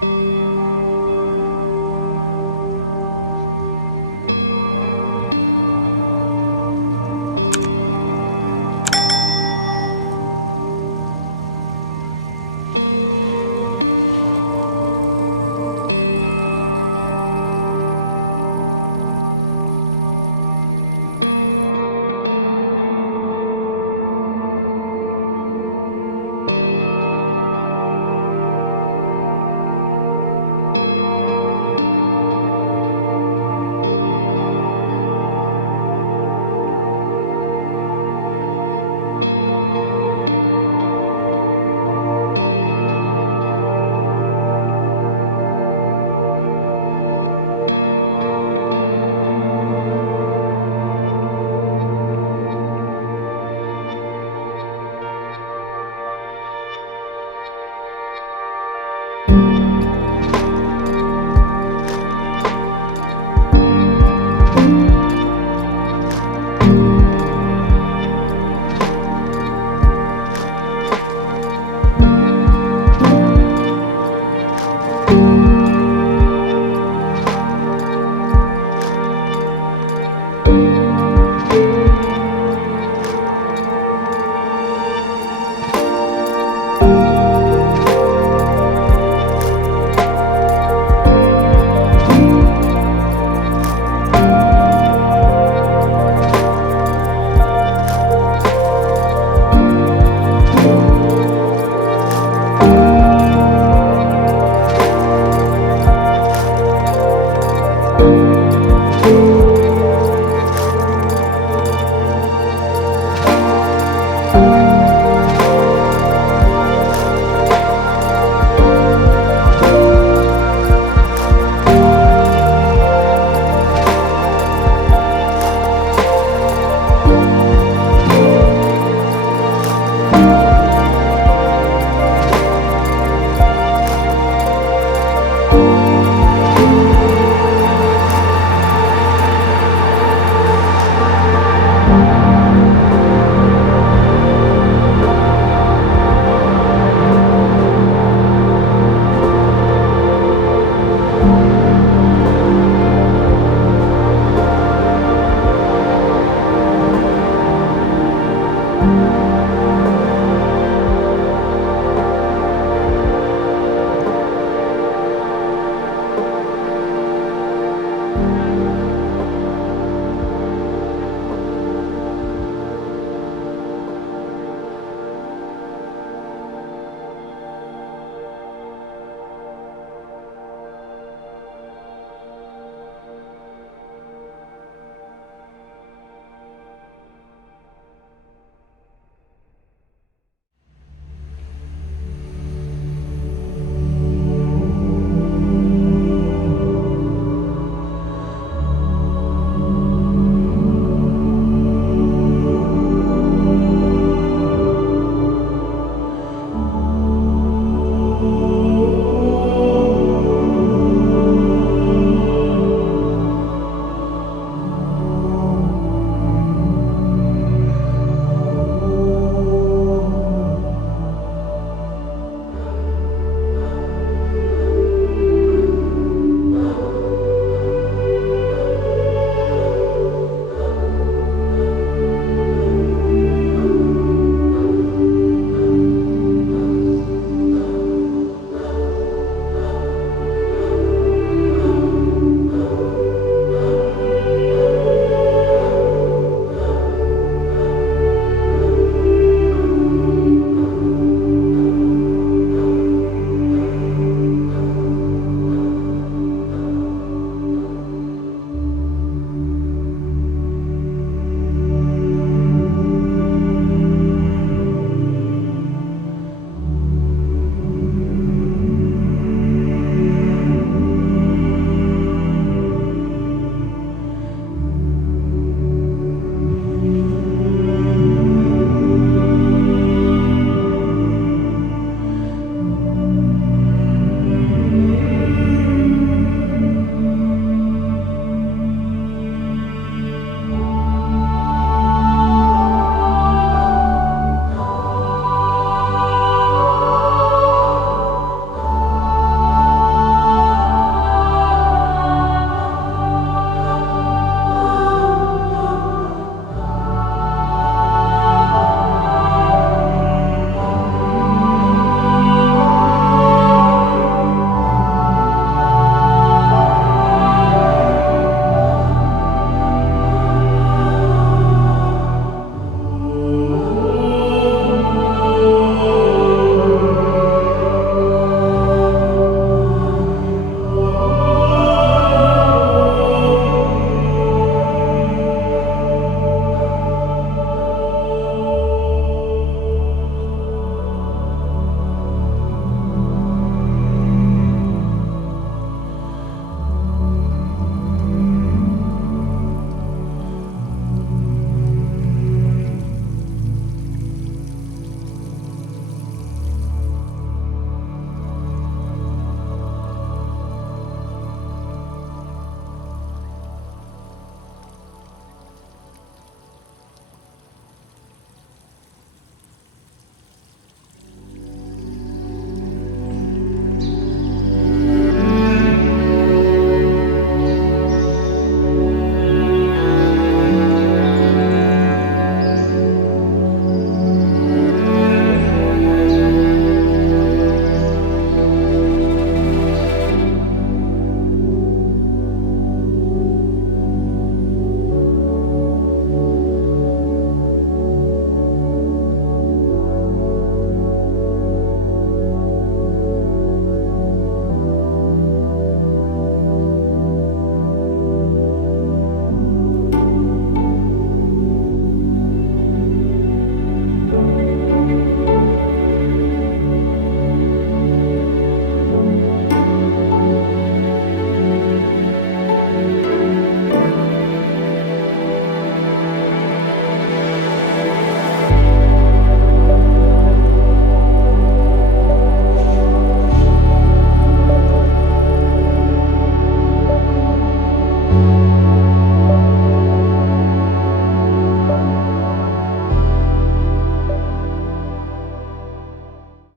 Thank mm -hmm. you.